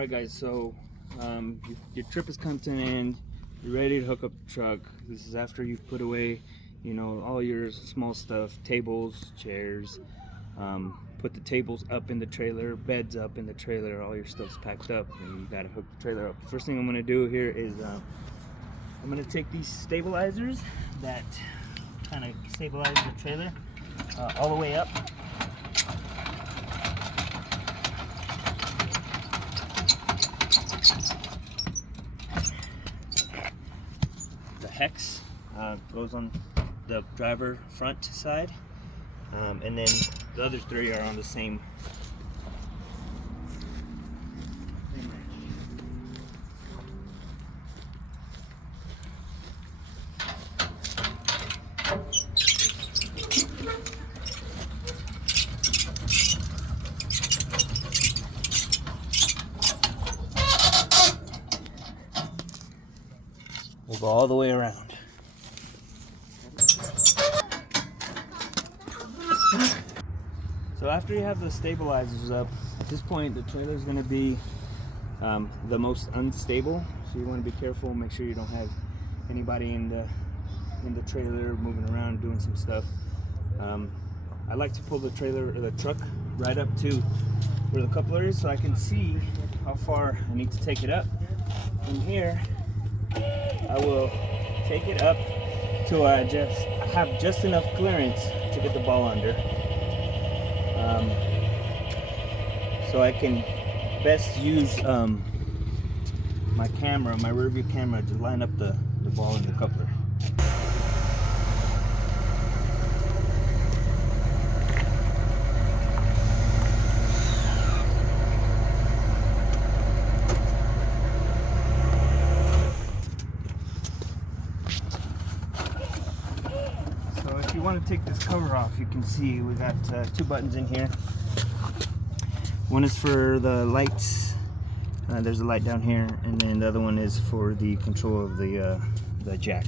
Alright guys, so your trip has come to an end. You're ready to hook up the truck. This is after you've put away, you know, all your small stuff, tables, chairs, put the tables up in the trailer, beds up in the trailer, all your stuff's packed up, and you gotta hook the trailer up. First thing I'm gonna do here is I'm gonna take these stabilizers that kind of stabilize the trailer all the way up. Hex goes on the driver front side, and then the other three are on the same We'll go all the way around. So after you have the stabilizers up, at this point the trailer is going to be the most unstable. So you want to be careful, make sure you don't have anybody in the trailer moving around doing some stuff. I like to pull the trailer or the truck right up to where the coupler is, so I can see how far I need to take it up. From here, I will take it up to have just enough clearance to get the ball under, so I can best use my camera, my rear view camera, to line up the ball in the coupler. If you want to take this cover off, you can see we got two buttons in here. One is for the lights, there's a light down here, and then the other one is for the control of the jack.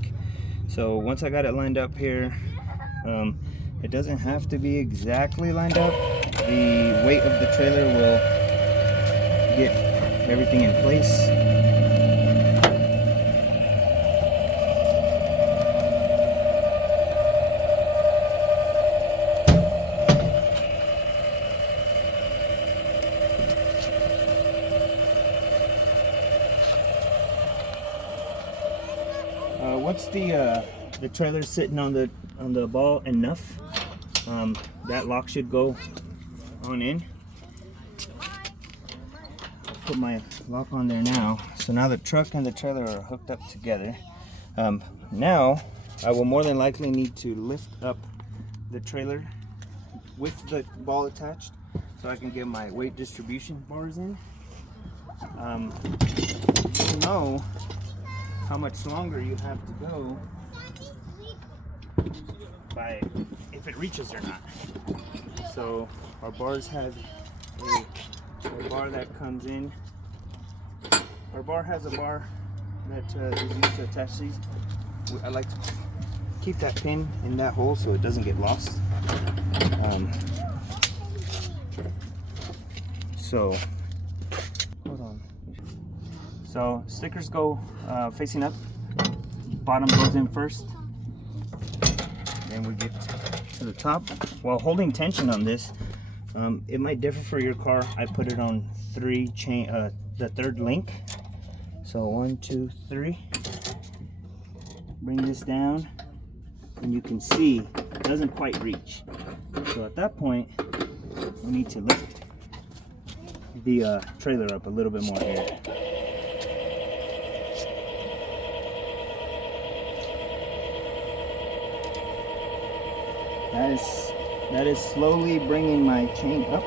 So once I got it lined up here, it doesn't have to be exactly lined up. The weight of the trailer will get everything in place. Once the trailer's sitting on the ball enough, that lock should go on in. I'll put my lock on there now. So now the truck and the trailer are hooked up together. Now I will more than likely need to lift up the trailer with the ball attached, so I can get my weight distribution bars in. To know how much longer you have to go by if it reaches or not. So our bars have a bar that comes in. Our bar has a bar that is used to attach these. I like to keep that pin in that hole so it doesn't get lost. So hold on. So stickers go facing up, bottom goes in first, then we get to the top. While holding tension on this, it might differ for your car. I put it on the third link. So 1, 2, 3. Bring this down, and you can see it doesn't quite reach. So at that point, we need to lift the trailer up a little bit more here. That is slowly bringing my chain up.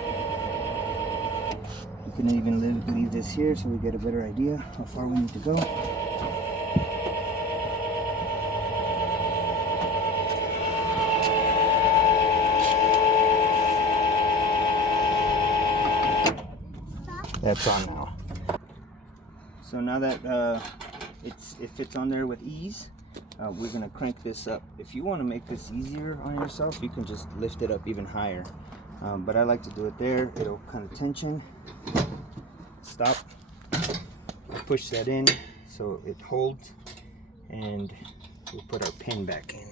You can even leave this here so we get a better idea how far we need to go. That's on now. So now that it fits on there with ease, we're going to crank this up. If you want to make this easier on yourself, you can just lift it up even higher. But I like to do it there. It'll kind of tension, stop, push that in so it holds, and we'll put our pin back in.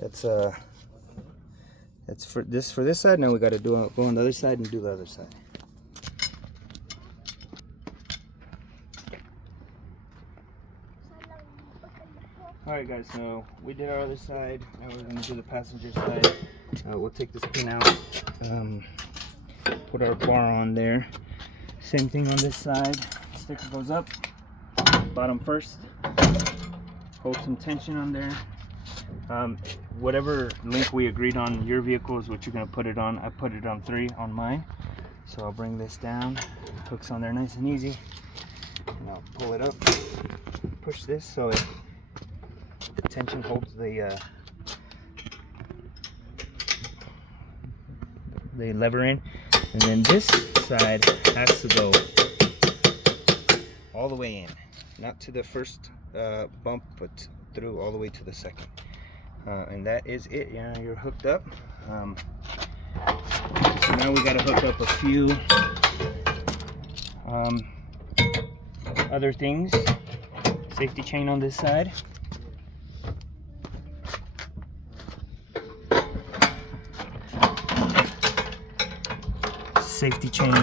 That's for this side. Now we got to go on the other side and do the other side. Alright guys, so we did our other side. Now we're going to do the passenger side. We'll take this pin out, put our bar on there. Same thing on this side. Sticker goes up, bottom first. Hold some tension on there. Whatever link we agreed on your vehicle is what you're going to put it on. I put it on 3 on mine. So I'll bring this down. Hooks on there nice and easy. And I'll pull it up. Push this so the tension holds the lever in. And then this side has to go all the way in. Not to the first bump, but through all the way to the second. And that is it. Yeah, you're hooked up. So now we got to hook up a few other things. Safety chain on this side. Safety chain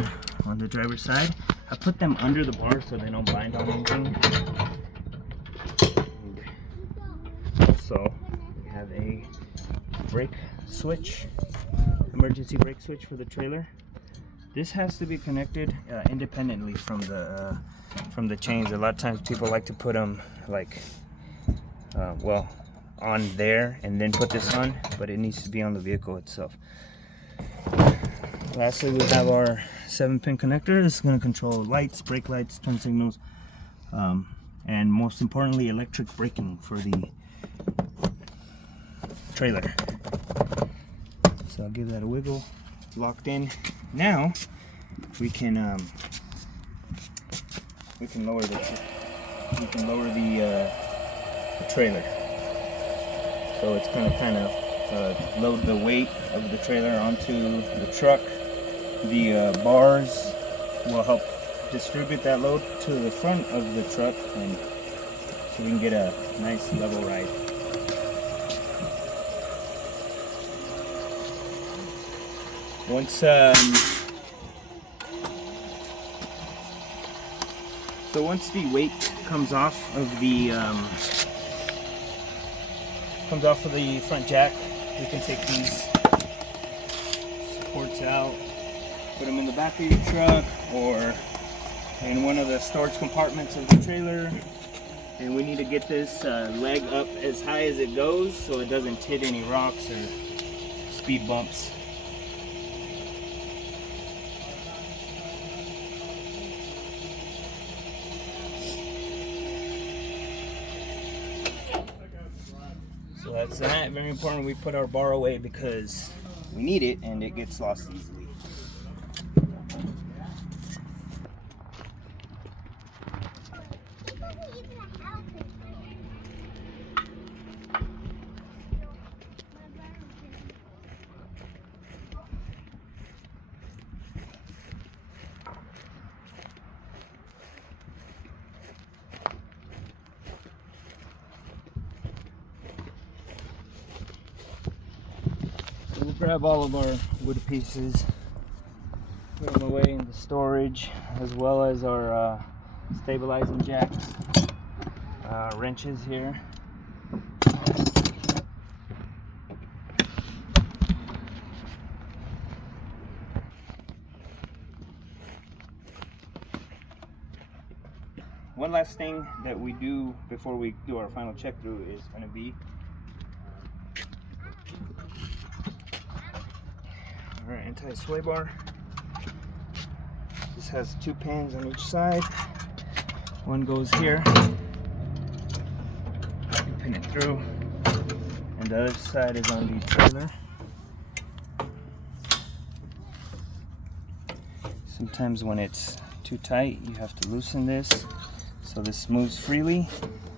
on the driver's side. I put them under the bar so they don't bind on anything. And also, we have a brake switch, emergency brake switch for the trailer. This has to be connected independently from the chains. A lot of times people like to put them like, well, on there and then put this on, but it needs to be on the vehicle itself. Lastly, we have our 7-pin connector. This is going to control lights, brake lights, turn signals, and most importantly, electric braking for the trailer. So I'll give that a wiggle. Locked in. Now we can lower the trailer. So it's going to kind of load the weight of the trailer onto the truck. The bars will help distribute that load to the front of the truck, and so we can get a nice level ride. Once so once the weight comes off of the front jack, we can take these supports out, put them in the back of your truck or in one of the storage compartments of the trailer. And we need to get this leg up as high as it goes so it doesn't hit any rocks or speed bumps. So that's that. Very important we put our bar away because we need it and it gets lost easily. We'll grab all of our wood pieces, put them away in the storage, as well as our stabilizing jacks, wrenches here. One last thing that we do before we do our final check through is going to be our anti-sway bar. This has 2 pins on each side. One goes here, you pin it through, and the other side is on the trailer. Sometimes when it's too tight, you have to loosen this so this moves freely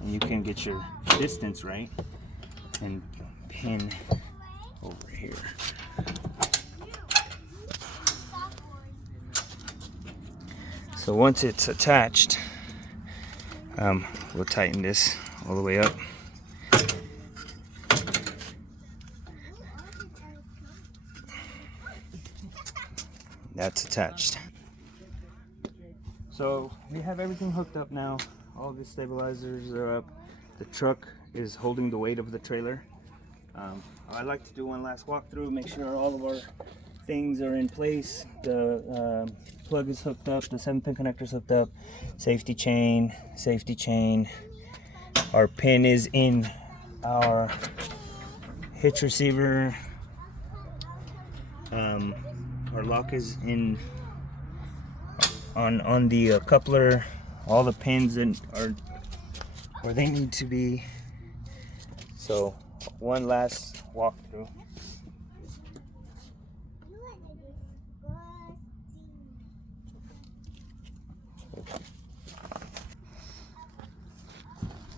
and you can get your distance right and pin over here. So once it's attached, we'll tighten this all the way up. That's attached. So we have everything hooked up now. All the stabilizers are up. The truck is holding the weight of the trailer. I'd like to do one last walkthrough, make sure all of our things are in place. The plug is hooked up, the 7-pin connector is hooked up, safety chain. Our pin is in our hitch receiver. Our lock is in on the coupler. All the pins are where they need to be. So one last walkthrough.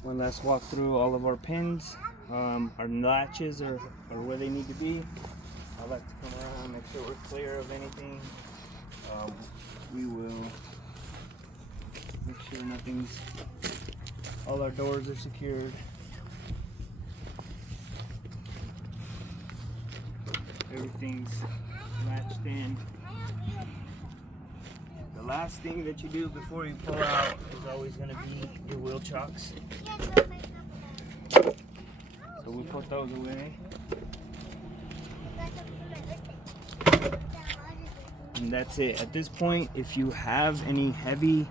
One last walk through all of our pins. Our latches are where they need to be. I like to come around, make sure we're clear of anything. We will make sure nothing's, all our doors are secured. Everything's latched in. The last thing that you do before you pull out is always going to be your wheel chocks. So we put those away. And that's it. At this point, if you have any heavy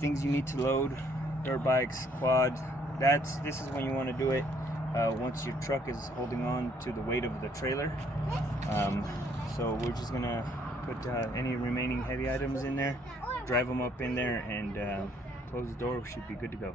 things you need to load, dirt bikes, quads, this is when you want to do it. Once your truck is holding on to the weight of the trailer. So we're just gonna put any remaining heavy items in there, drive them up in there, and close the door. We should be good to go.